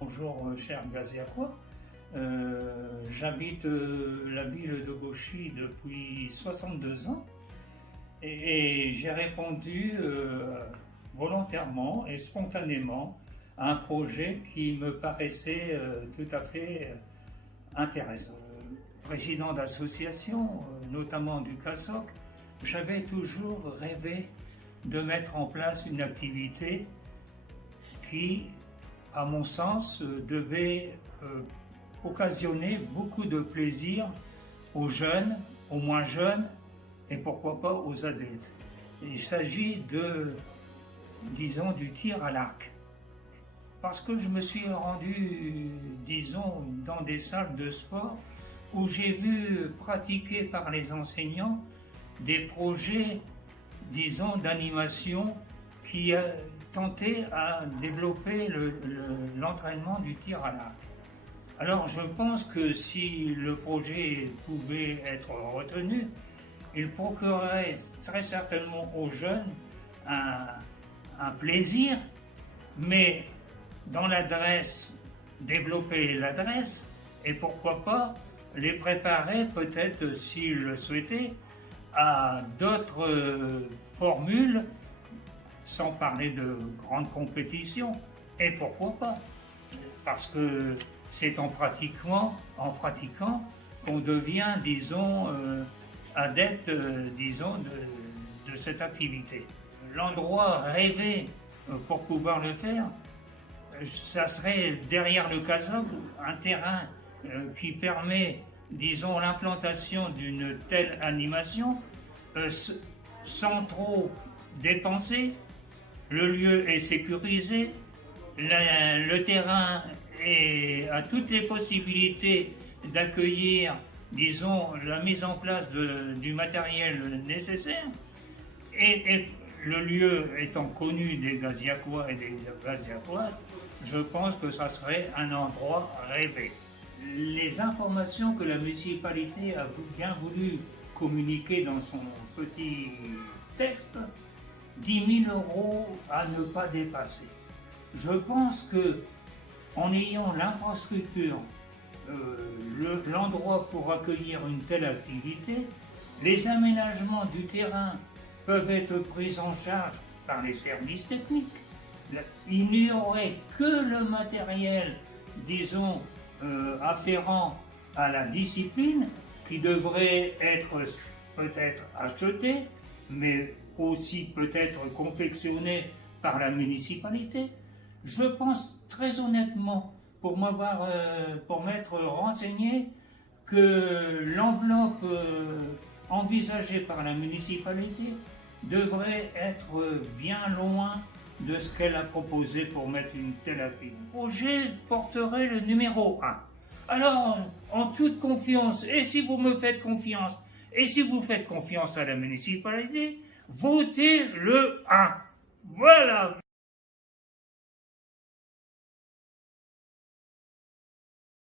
Bonjour chers Gaziacois, j'habite la ville de Gauchy depuis 62 ans et j'ai répondu volontairement et spontanément à un projet qui me paraissait tout à fait intéressant. Président d'association, notamment du CASOC, j'avais toujours rêvé de mettre en place une activité qui, à mon sens, devait occasionner beaucoup de plaisir aux jeunes, aux moins jeunes et pourquoi pas aux adultes. Il s'agit du tir à l'arc. Parce que je me suis rendu, dans des salles de sport où j'ai vu pratiquer par les enseignants des projets, d'animation qui tentaient à développer l'entraînement du tir à l'arc. Alors je pense que si le projet pouvait être retenu, il procurerait très certainement aux jeunes un plaisir, mais dans l'adresse, développer l'adresse et pourquoi pas les préparer peut-être s'ils le souhaitaient à d'autres formules, sans parler de grandes compétitions, et pourquoi pas, parce que c'est en pratiquant qu'on devient, adepte, de cette activité. L'endroit rêvé pour pouvoir le faire, ça serait derrière le CASOC, un terrain qui permet, l'implantation d'une telle animation sans trop dépenser. Le lieu est sécurisé, le terrain a toutes les possibilités d'accueillir, la mise en place du matériel nécessaire. Et le lieu étant connu des Gaziacois et des Gaziacoises, je pense que ça serait un endroit rêvé. Les informations que la municipalité a bien voulu communiquer dans son petit texte, 10 000 € à ne pas dépasser. Je pense que en ayant l'infrastructure, l'endroit pour accueillir une telle activité, les aménagements du terrain peuvent être pris en charge par les services techniques. Il n'y aurait que le matériel, afférent à la discipline qui devrait être peut-être acheté, mais aussi peut-être confectionné par la municipalité. Je pense très honnêtement, pour m'être renseigné, que l'enveloppe envisagée par la municipalité devrait être bien loin de ce qu'elle a proposé pour mettre une telle activité. Le projet porterait le numéro 1. Alors, en toute confiance, et si vous me faites confiance, et si vous faites confiance à la municipalité, votez le 1. Voilà.